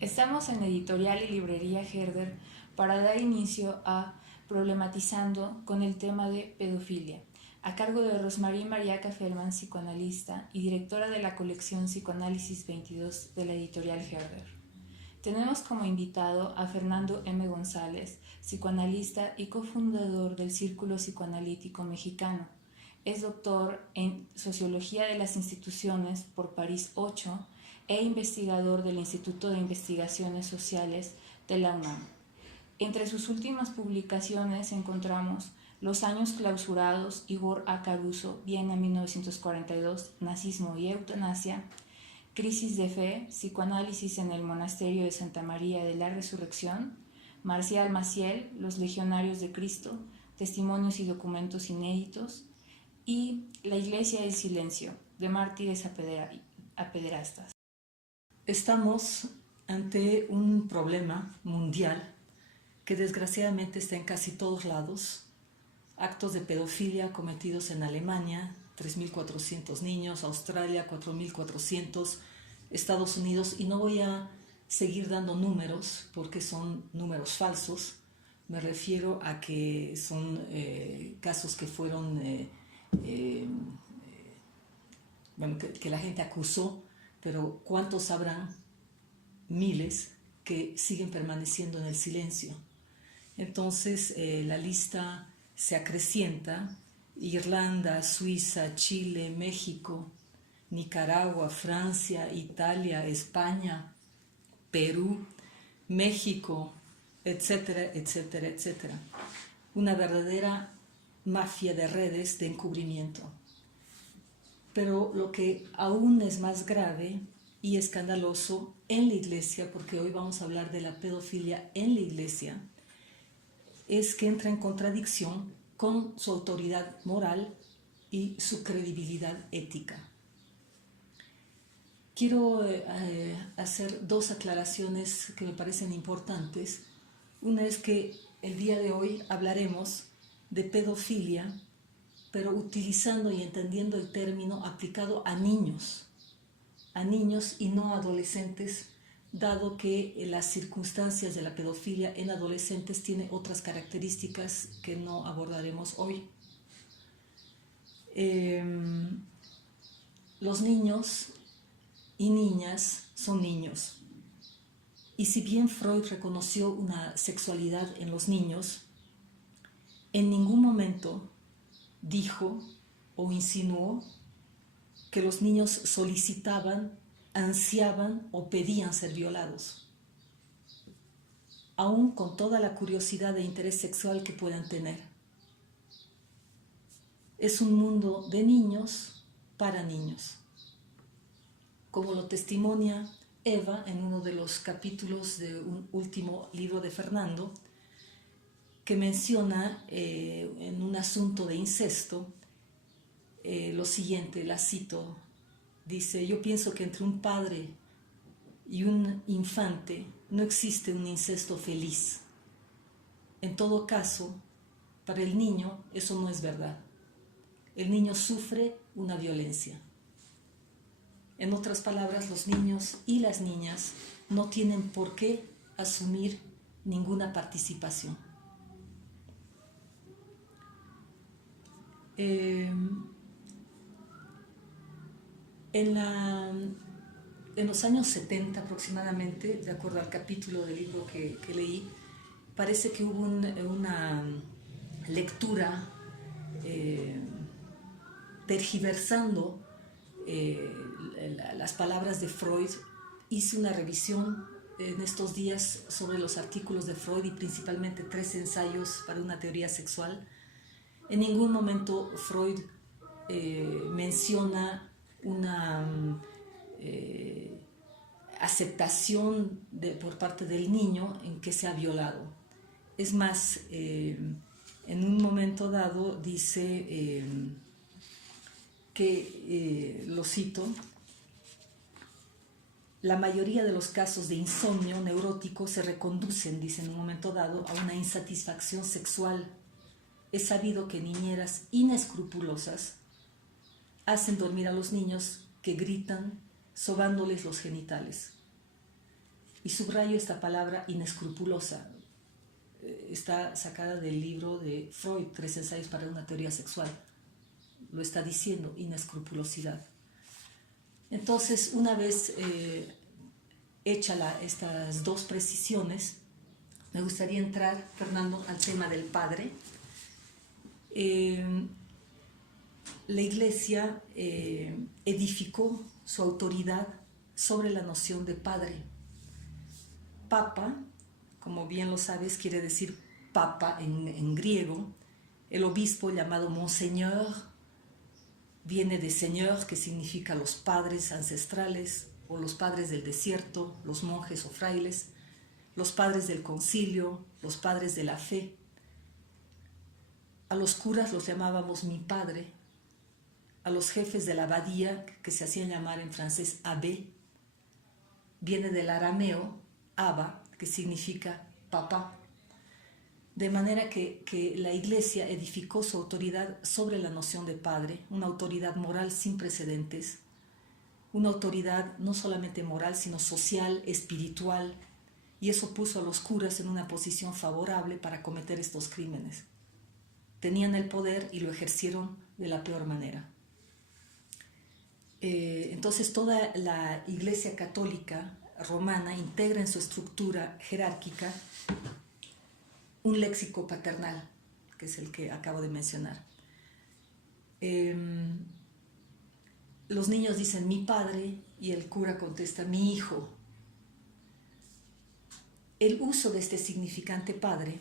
Estamos en Editorial y Librería Herder para dar inicio a Problematizando con el tema de pedofilia, a cargo de Rosmarie Mariaca Feldman, psicoanalista y directora de la colección Psicoanálisis 22 de la Editorial Herder. Tenemos como invitado a Fernando M. González, psicoanalista y cofundador del Círculo Psicoanalítico Mexicano. Es doctor en Sociología de las Instituciones por París 8 e investigador del Instituto de Investigaciones Sociales de la UNAM. Entre sus últimas publicaciones encontramos Los años clausurados, Igor A. Caruso, Viena 1942, Nazismo y Eutanasia, Crisis de fe, Psicoanálisis en el Monasterio de Santa María de la Resurrección, Marcial Maciel, Los Legionarios de Cristo, Testimonios y documentos inéditos, y La Iglesia del Silencio, de mártires a pederastas. Estamos ante un problema mundial que desgraciadamente está en casi todos lados. Actos de pedofilia cometidos en Alemania, 3.400 niños, Australia, 4.400, Estados Unidos, y no voy a seguir dando números porque son números falsos. Me refiero a que son casos que fueron, que la gente acusó, pero ¿cuántos habrán? Miles que siguen permaneciendo en el silencio. Entonces la lista se acrecienta: Irlanda, Suiza, Chile, México, Nicaragua, Francia, Italia, España, Perú, México, etcétera, etcétera, etcétera. Una verdadera mafia de redes de encubrimiento. Pero lo que aún es más grave y escandaloso en la Iglesia, porque hoy vamos a hablar de la pedofilia en la Iglesia, es que entra en contradicción con su autoridad moral y su credibilidad ética. Quiero hacer dos aclaraciones que me parecen importantes. Una es que el día de hoy hablaremos de pedofilia, pero utilizando y entendiendo el término aplicado a niños y no a adolescentes, dado que las circunstancias de la pedofilia en adolescentes tienen otras características que no abordaremos hoy. Los niños y niñas son niños. Y si bien Freud reconoció una sexualidad en los niños, en ningún momento dijo o insinuó que los niños solicitaban, ansiaban o pedían ser violados, aún con toda la curiosidad e interés sexual que puedan tener. Es un mundo de niños para niños, como lo testimonia Eva en uno de los capítulos de un último libro de Fernando, que menciona en un asunto de incesto lo siguiente, la cito, dice: yo pienso que entre un padre y un infante no existe un incesto feliz. En todo caso, para el niño eso no es verdad. El niño sufre una violencia. En otras palabras, los niños y las niñas no tienen por qué asumir ninguna participación. En los años 70 aproximadamente, de acuerdo al capítulo del libro que leí, parece que hubo una lectura tergiversando las palabras de Freud. Hice una revisión en estos días sobre los artículos de Freud y principalmente 3 ensayos para una teoría sexual. En ningún momento Freud menciona una aceptación por parte del niño en que se ha violado. Es más, en un momento dado dice que, lo cito: la mayoría de los casos de insomnio neurótico se reconducen, dice en un momento dado, a una insatisfacción sexual. Es sabido que niñeras inescrupulosas hacen dormir a los niños que gritan sobándoles los genitales. Y subrayo esta palabra inescrupulosa. Está sacada del libro de Freud, 3 ensayos para una teoría sexual. Lo está diciendo, inescrupulosidad. Entonces, una vez hechas estas dos precisiones, me gustaría entrar, Fernando, al tema del padre. La Iglesia edificó su autoridad sobre la noción de padre. Papa, como bien lo sabes, quiere decir papa en griego. El obispo llamado Monseigneur viene de Seigneur, que significa los padres ancestrales o los padres del desierto, los monjes o frailes, los padres del concilio, los padres de la fe. A los curas los llamábamos mi padre, a los jefes de la abadía, que se hacían llamar en francés abbé, viene del arameo abba, que significa papá. De manera que la Iglesia edificó su autoridad sobre la noción de padre, una autoridad moral sin precedentes, una autoridad no solamente moral, sino social, espiritual, y eso puso a los curas en una posición favorable para cometer estos crímenes. Tenían el poder y lo ejercieron de la peor manera. Entonces toda la Iglesia católica romana integra en su estructura jerárquica un léxico paternal, que es el que acabo de mencionar. Los niños dicen mi padre y el cura contesta mi hijo. El uso de este significante padre,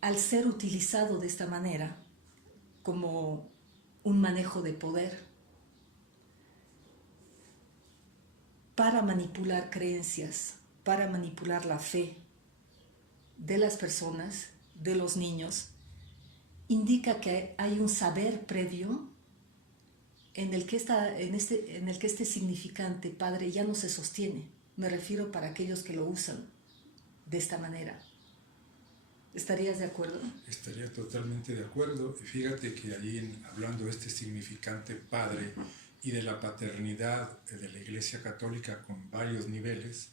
al ser utilizado de esta manera como un manejo de poder para manipular creencias, para manipular la fe de las personas, de los niños, indica que hay un saber previo en el que este significante padre ya no se sostiene. Me refiero para aquellos que lo usan de esta manera. ¿Estarías de acuerdo? Estaría totalmente de acuerdo. Y fíjate que ahí, hablando de este significante padre y de la paternidad de la Iglesia Católica con varios niveles,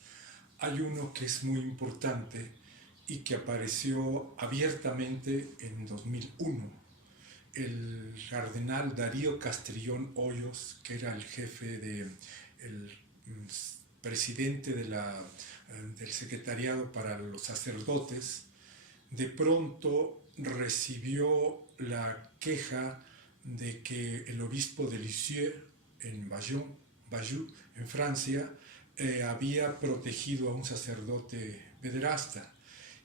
hay uno que es muy importante y que apareció abiertamente en 2001. El cardenal Darío Castrillón Hoyos, que era el jefe el presidente del secretariado para los sacerdotes, de pronto recibió la queja de que el obispo de Lisieux, en Bayeux, en Francia, había protegido a un sacerdote pederasta.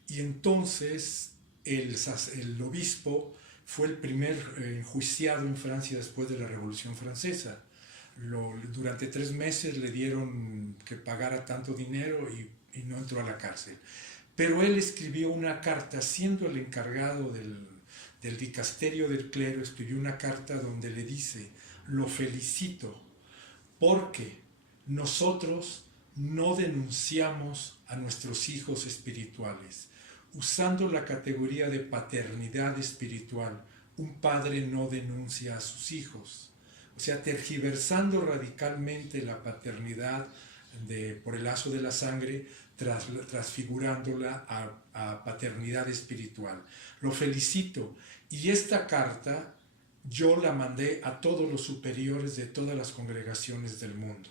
Y entonces el obispo fue el primer enjuiciado en Francia después de la Revolución Francesa. Durante 3 meses le dieron que pagara tanto dinero y no entró a la cárcel. Pero él escribió una carta, siendo el encargado del dicasterio del clero, escribió una carta donde le dice: lo felicito porque nosotros no denunciamos a nuestros hijos espirituales. Usando la categoría de paternidad espiritual, un padre no denuncia a sus hijos. O sea, tergiversando radicalmente la paternidad por el lazo de la sangre, transfigurándola a paternidad espiritual. Lo felicito. Y esta carta yo la mandé a todos los superiores de todas las congregaciones del mundo.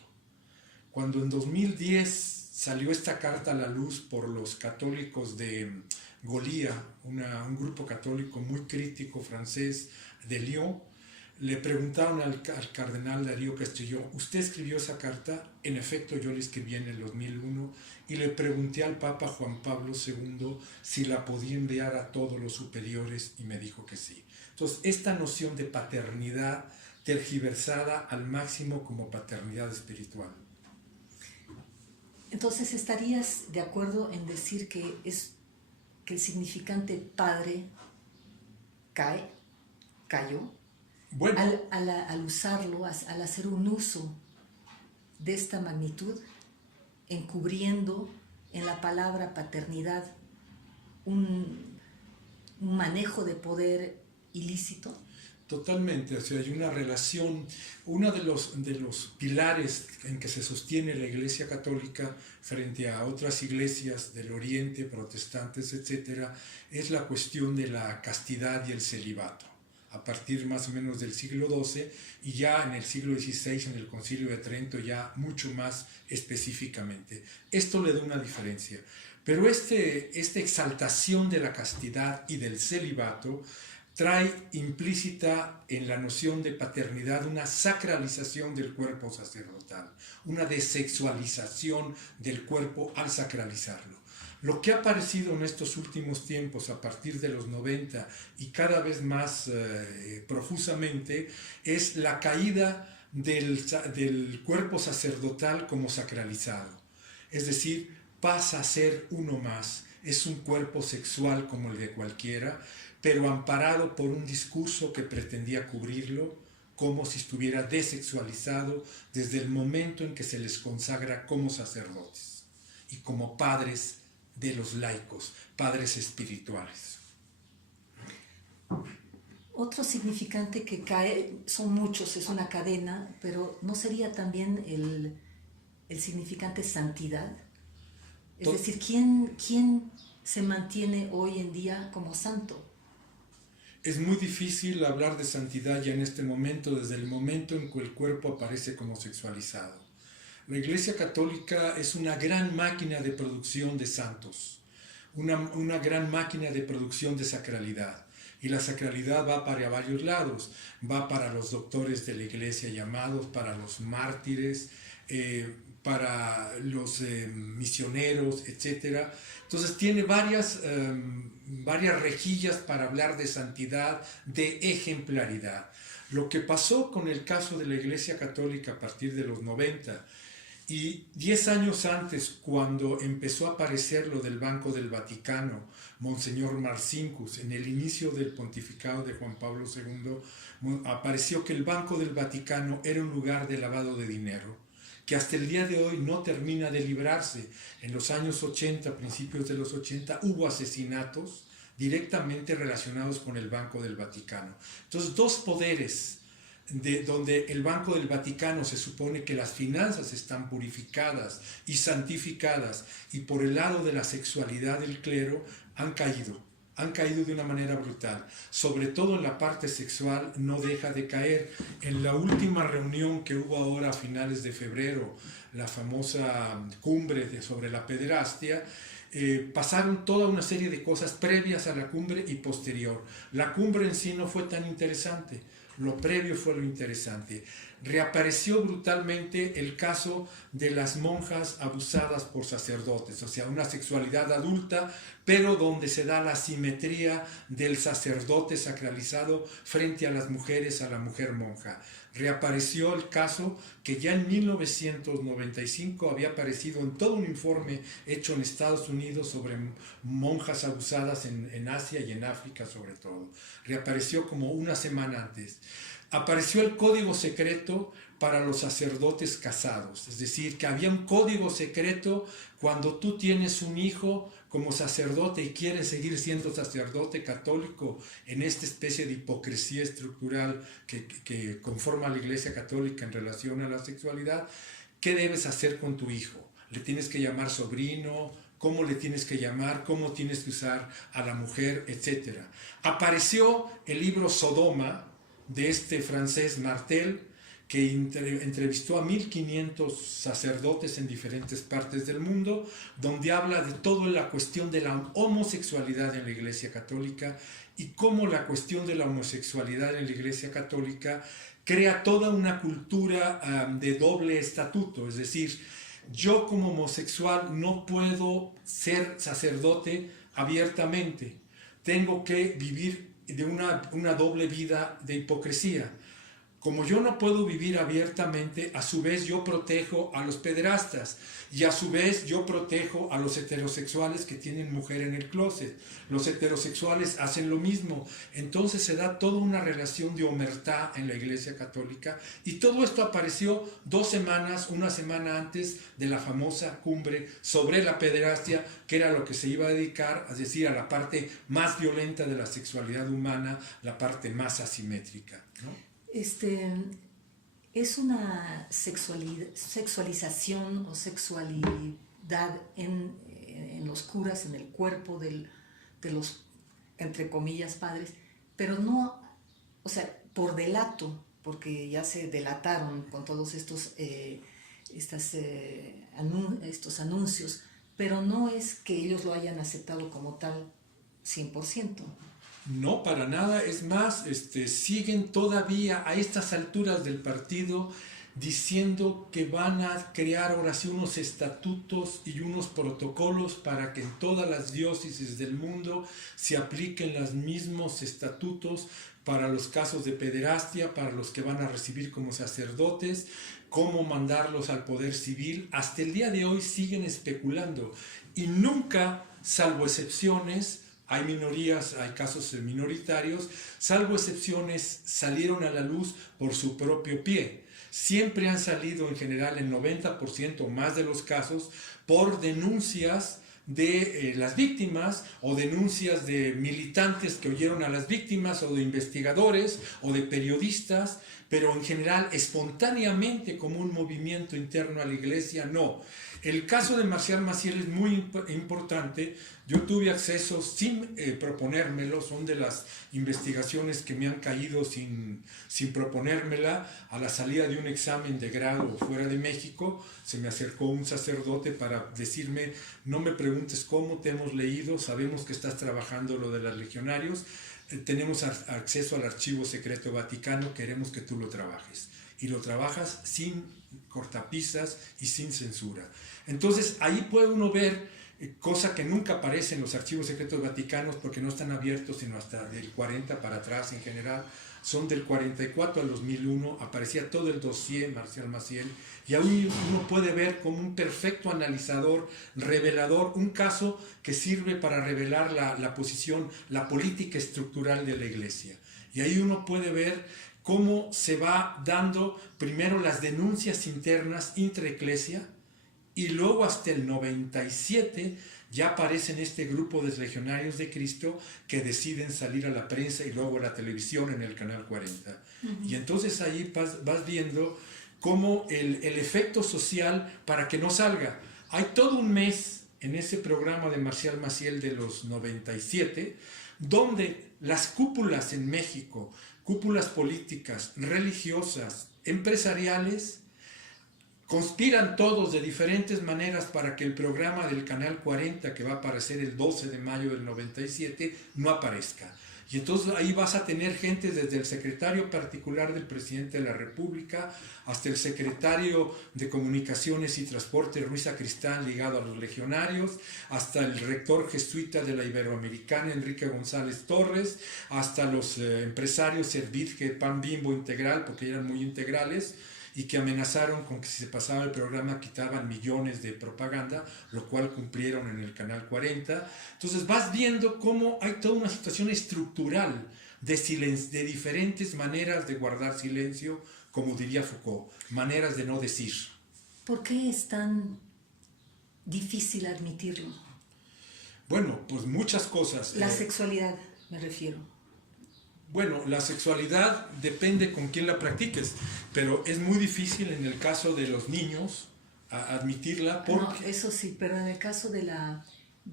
Cuando en 2010 salió esta carta a la luz por los católicos de Golia, un grupo católico muy crítico francés de Lyon, le preguntaron al cardenal Darío Castrillón: ¿usted escribió esa carta? En efecto, yo la escribí en el 2001 y le pregunté al Papa Juan Pablo II si la podía enviar a todos los superiores y me dijo que sí. Entonces, esta noción de paternidad tergiversada al máximo como paternidad espiritual. Entonces, ¿estarías de acuerdo en decir que el significante padre cayó? Bueno, al usarlo, al hacer un uso de esta magnitud, encubriendo en la palabra paternidad un manejo de poder ilícito. Totalmente, o sea, hay una relación, uno de los pilares en que se sostiene la Iglesia Católica frente a otras iglesias del Oriente, protestantes, etcétera, es la cuestión de la castidad y el celibato. A partir más o menos del siglo XII y ya en el siglo XVI, en el Concilio de Trento, ya mucho más específicamente. Esto le da una diferencia. Pero esta exaltación de la castidad y del celibato trae implícita en la noción de paternidad una sacralización del cuerpo sacerdotal, una desexualización del cuerpo al sacralizarlo. Lo que ha aparecido en estos últimos tiempos, a partir de los 90 y cada vez más profusamente, es la caída del cuerpo sacerdotal como sacralizado. Es decir, pasa a ser uno más, es un cuerpo sexual como el de cualquiera, pero amparado por un discurso que pretendía cubrirlo como si estuviera desexualizado desde el momento en que se les consagra como sacerdotes y como padres de los laicos, padres espirituales. Otro significante que cae, son muchos, es una cadena, pero ¿no sería también el significante santidad? Es decir, ¿quién se mantiene hoy en día como santo? Es muy difícil hablar de santidad ya en este momento, desde el momento en que el cuerpo aparece como sexualizado. La Iglesia Católica es una gran máquina de producción de santos, una gran máquina de producción de sacralidad. Y la sacralidad va para varios lados, va para los doctores de la Iglesia llamados, para los mártires, para los misioneros, etc. Entonces tiene varias rejillas para hablar de santidad, de ejemplaridad. Lo que pasó con el caso de la Iglesia Católica a partir de los 90 y 10 años antes, cuando empezó a aparecer lo del Banco del Vaticano, Monseñor Marcinkus, en el inicio del pontificado de Juan Pablo II, apareció que el Banco del Vaticano era un lugar de lavado de dinero, que hasta el día de hoy no termina de librarse. En los años 80, principios de los 80, hubo asesinatos directamente relacionados con el Banco del Vaticano. Entonces, dos poderes donde el Banco del Vaticano se supone que las finanzas están purificadas y santificadas, y por el lado de la sexualidad del clero han caído de una manera brutal. Sobre todo en la parte sexual no deja de caer. En la última reunión que hubo ahora a finales de febrero, la famosa cumbre sobre la pederastia, pasaron toda una serie de cosas previas a la cumbre y posterior. La cumbre en sí no fue tan interesante, lo previo fue lo interesante. Reapareció brutalmente el caso de las monjas abusadas por sacerdotes, o sea, una sexualidad adulta, pero donde se da la simetría del sacerdote sacralizado frente a las mujeres, a la mujer monja. Reapareció el caso que ya en 1995 había aparecido en todo un informe hecho en Estados Unidos sobre monjas abusadas en Asia y en África sobre todo. Reapareció como una semana antes. Apareció el código secreto para los sacerdotes casados, es decir, que había un código secreto cuando tú tienes un hijo como sacerdote y quieres seguir siendo sacerdote católico en esta especie de hipocresía estructural que conforma la Iglesia Católica en relación a la sexualidad. ¿Qué debes hacer con tu hijo? ¿Le tienes que llamar sobrino? ¿Cómo le tienes que llamar? ¿Cómo tienes que usar a la mujer? Etcétera. Apareció el libro Sodoma de este francés Martel, que entrevistó a 1500 sacerdotes en diferentes partes del mundo, donde habla de toda la cuestión de la homosexualidad en la Iglesia Católica y cómo la cuestión de la homosexualidad en la Iglesia Católica crea toda una cultura de doble estatuto, es decir, yo como homosexual no puedo ser sacerdote abiertamente, tengo que vivir de una doble vida de hipocresía. como yo no puedo vivir abiertamente, a su vez yo protejo a los pederastas y a su vez yo protejo a los heterosexuales que tienen mujer en el closet. Los heterosexuales hacen lo mismo. Entonces se da toda una relación de omertá en la Iglesia Católica, y todo esto apareció una semana antes de la famosa cumbre sobre la pederastia, que era lo que se iba a dedicar, es decir, a la parte más violenta de la sexualidad humana, la parte más asimétrica, ¿no? Es una sexualización o sexualidad en los curas, en el cuerpo de los, entre comillas, padres, pero no, o sea, por delato, porque ya se delataron con todos estos anuncios, pero no es que ellos lo hayan aceptado como tal 100%. No, para nada. Es más, siguen todavía a estas alturas del partido diciendo que van a crear ahora sí unos estatutos y unos protocolos para que en todas las diócesis del mundo se apliquen los mismos estatutos para los casos de pederastia, para los que van a recibir como sacerdotes, cómo mandarlos al poder civil. Hasta el día de hoy siguen especulando y nunca, salvo excepciones, hay minorías, hay casos minoritarios, salvo excepciones, salieron a la luz por su propio pie. Siempre han salido en general el 90% o más de los casos por denuncias de las víctimas o denuncias de militantes que oyeron a las víctimas o de investigadores o de periodistas, pero en general espontáneamente como un movimiento interno a la Iglesia, no. El caso de Marcial Maciel es muy importante. Yo tuve acceso sin proponérmelo, son de las investigaciones que me han caído sin proponérmela. A la salida de un examen de grado fuera de México, se me acercó un sacerdote para decirme: no me preguntes cómo, te hemos leído, sabemos que estás trabajando lo de los legionarios, tenemos acceso al archivo secreto vaticano, queremos que tú lo trabajes. Y lo trabajas sin cortapisas y sin censura. Entonces ahí puede uno ver, cosa que nunca aparece en los archivos secretos vaticanos porque no están abiertos sino hasta del 40 para atrás en general, son del 44 al 2001, aparecía todo el dossier Marcial Maciel, y ahí uno puede ver como un perfecto analizador, revelador, un caso que sirve para revelar la posición, la política estructural de la Iglesia. Y ahí uno puede ver cómo se va dando primero las denuncias internas intraeclesia, y luego hasta el 97 ya aparecen este grupo de legionarios de Cristo que deciden salir a la prensa y luego a la televisión en el Canal 40. Y entonces ahí vas viendo cómo el efecto social para que no salga. Hay todo un mes en ese programa de Marcial Maciel de los 97, donde las cúpulas en México, cúpulas políticas, religiosas, empresariales, conspiran todos de diferentes maneras para que el programa del Canal 40, que va a aparecer el 12 de mayo del 97, no aparezca. Y entonces ahí vas a tener gente desde el secretario particular del presidente de la República hasta el secretario de Comunicaciones y Transporte, Ruiz Sacristán, ligado a los legionarios, hasta el rector jesuita de la Iberoamericana, Enrique González Torres, hasta los empresarios Servitje, Pan Bimbo Integral, porque eran muy integrales, y que amenazaron con que si se pasaba el programa quitaban millones de propaganda, lo cual cumplieron en el Canal 40. Entonces vas viendo cómo hay toda una situación estructural de diferentes maneras de guardar silencio, como diría Foucault, maneras de no decir. ¿Por qué es tan difícil admitirlo? Bueno, pues muchas cosas. La sexualidad, me refiero. Bueno, la sexualidad depende con quién la practiques, pero es muy difícil en el caso de los niños admitirla porque... No, eso sí, pero en el caso de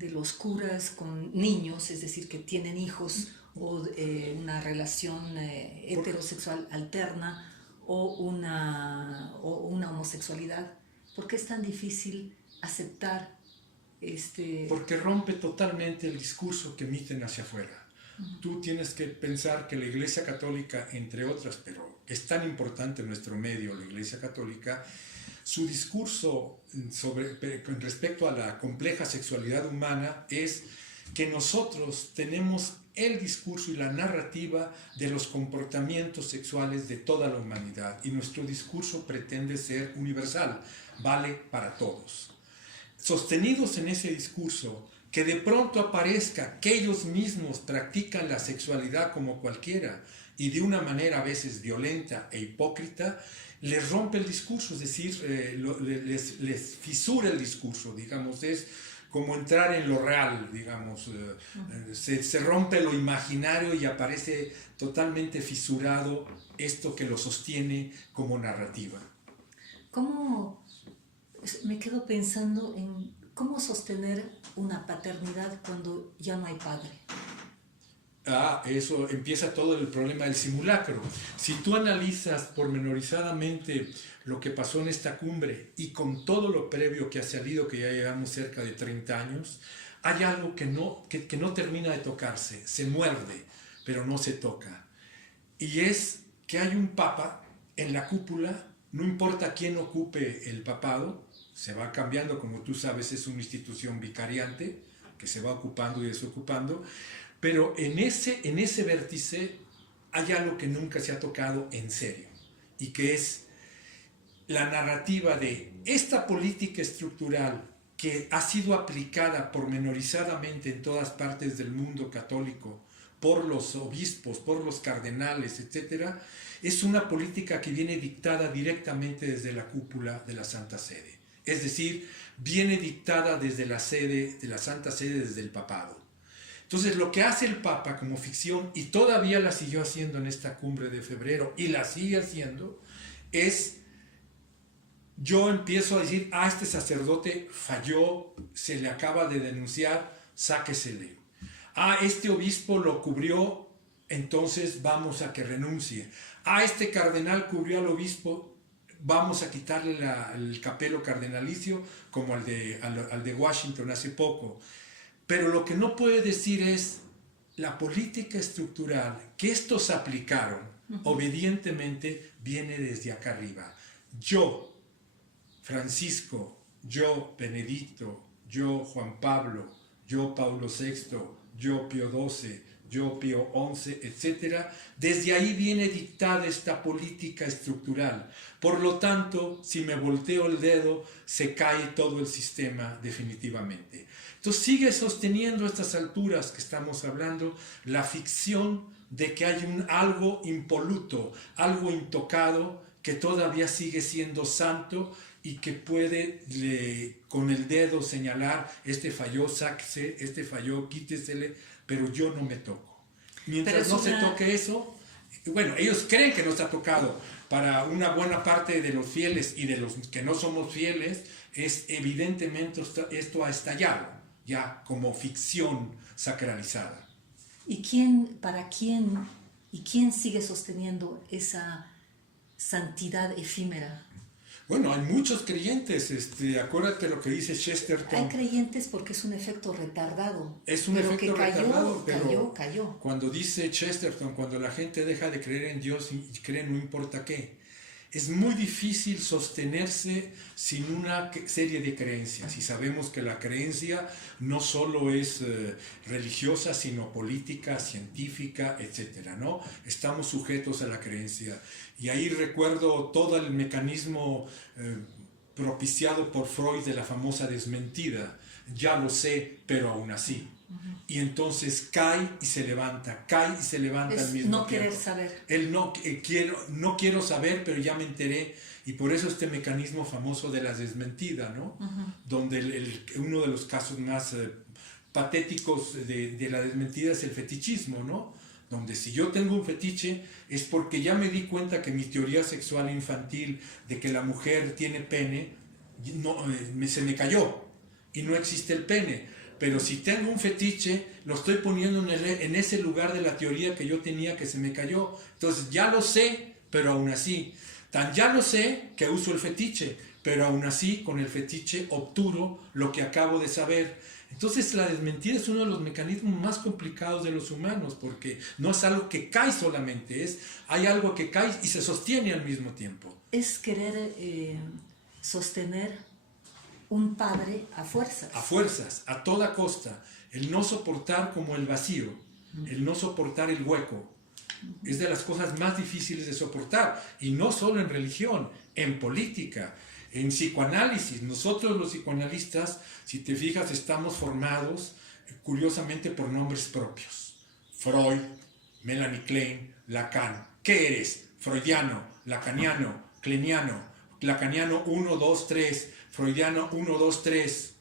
los curas con niños, es decir, que tienen hijos o una relación heterosexual alterna o una homosexualidad, ¿por qué es tan difícil aceptar Porque rompe totalmente el discurso que emiten hacia afuera. Tú tienes que pensar que la Iglesia Católica, entre otras, pero es tan importante en nuestro medio, la Iglesia Católica, su discurso con respecto a la compleja sexualidad humana es que nosotros tenemos el discurso y la narrativa de los comportamientos sexuales de toda la humanidad. Y nuestro discurso pretende ser universal, vale para todos. Sostenidos en ese discurso, que de pronto aparezca que ellos mismos practican la sexualidad como cualquiera y de una manera a veces violenta e hipócrita, les rompe el discurso, es decir, les fisura el discurso, digamos, es como entrar en lo real, digamos, se rompe lo imaginario y aparece totalmente fisurado esto que lo sostiene como narrativa. Me quedo pensando en cómo sostener una paternidad cuando ya no hay padre. Eso empieza todo el problema del simulacro. Si tú analizas pormenorizadamente lo que pasó en esta cumbre y con todo lo previo que ha salido, que ya llevamos cerca de 30 años, hay algo que no termina de tocarse, se muerde, pero no se toca. Y es que hay un papa en la cúpula, no importa quién ocupe el papado, se va cambiando, como tú sabes, es una institución vicariante que se va ocupando y desocupando, pero en ese vértice hay algo que nunca se ha tocado en serio, y que es la narrativa de esta política estructural que ha sido aplicada pormenorizadamente en todas partes del mundo católico por los obispos, por los cardenales, etc., es una política que viene dictada directamente desde la cúpula de la Santa Sede. Es decir, viene dictada desde la sede de la Santa Sede, desde el papado. Entonces, lo que hace el Papa como ficción, y todavía la siguió haciendo en esta cumbre de febrero, y la sigue haciendo, es, yo empiezo a decir, este sacerdote falló, se le acaba de denunciar, sáquesele. Este obispo lo cubrió, entonces vamos a que renuncie. Este cardenal cubrió al obispo, vamos a quitarle el capelo cardenalicio, como al de Washington hace poco. Pero lo que no puede decir es la política estructural que estos aplicaron, obedientemente, viene desde acá arriba. Yo, Francisco, yo, Benedicto, yo, Juan Pablo, yo, Pablo VI, yo, Pío XII, yo, Pío XI, etc. Desde ahí viene dictada esta política estructural. Por lo tanto, si me volteo el dedo, se cae todo el sistema definitivamente. Entonces sigue sosteniendo a estas alturas que estamos hablando la ficción de que hay algo impoluto, algo intocado, que todavía sigue siendo santo y que puede con el dedo señalar, este falló, sáquese, este falló, quítesele, pero yo no me toco. Mientras no se toque eso, bueno, ellos creen que no está tocado. Para una buena parte de los fieles y de los que no somos fieles, evidentemente esto ha estallado ya como ficción sacralizada. ¿Y para quién sigue sosteniendo esa santidad efímera? Bueno, hay muchos creyentes, acuérdate lo que dice Chesterton. Hay creyentes porque es un efecto retardado. Es un efecto retardado, pero cayó. Cuando dice Chesterton, cuando la gente deja de creer en Dios y cree no importa qué, es muy difícil sostenerse sin una serie de creencias. Y sabemos que la creencia no solo es religiosa, sino política, científica, etc., ¿no? Estamos sujetos a la creencia. Y ahí recuerdo todo el mecanismo propiciado por Freud de la famosa desmentida. Ya lo sé, pero aún así. Y entonces cae y se levanta al mismo tiempo. No querer saber. No quiero saber, pero ya me enteré. Y por eso este mecanismo famoso de la desmentida, ¿no? Donde uno de los casos más patéticos de la desmentida es el fetichismo, ¿no? Donde si yo tengo un fetiche es porque ya me di cuenta que mi teoría sexual infantil de que la mujer tiene pene se me cayó y no existe el pene. Pero si tengo un fetiche, lo estoy poniendo en ese lugar de la teoría que yo tenía que se me cayó. Entonces ya lo sé, pero aún así. Ya lo sé que uso el fetiche, pero aún así con el fetiche obturo lo que acabo de saber. Entonces la desmentida es uno de los mecanismos más complicados de los humanos, porque no es algo que cae solamente, hay algo que cae y se sostiene al mismo tiempo. Es querer sostener un padre a fuerzas. A fuerzas, a toda costa. El no soportar como el vacío. el no soportar el hueco. Es de las cosas más difíciles de soportar, y no solo en religión, en política, en psicoanálisis. Nosotros los psicoanalistas, si te fijas, estamos formados curiosamente por nombres propios. Freud, Melanie Klein, Lacan. ¿Qué eres? Freudiano, lacaniano, kleniano, lacaniano 1, 2, 3, freudiano 1, 2, 3,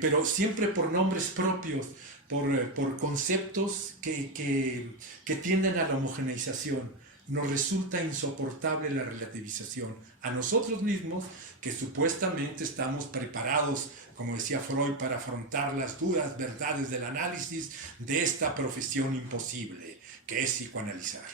pero siempre por nombres propios, por conceptos que tienden a la homogeneización. Nos resulta insoportable la relativización a nosotros mismos, que supuestamente estamos preparados, como decía Freud, para afrontar las duras verdades del análisis de esta profesión imposible, que es psicoanalizar.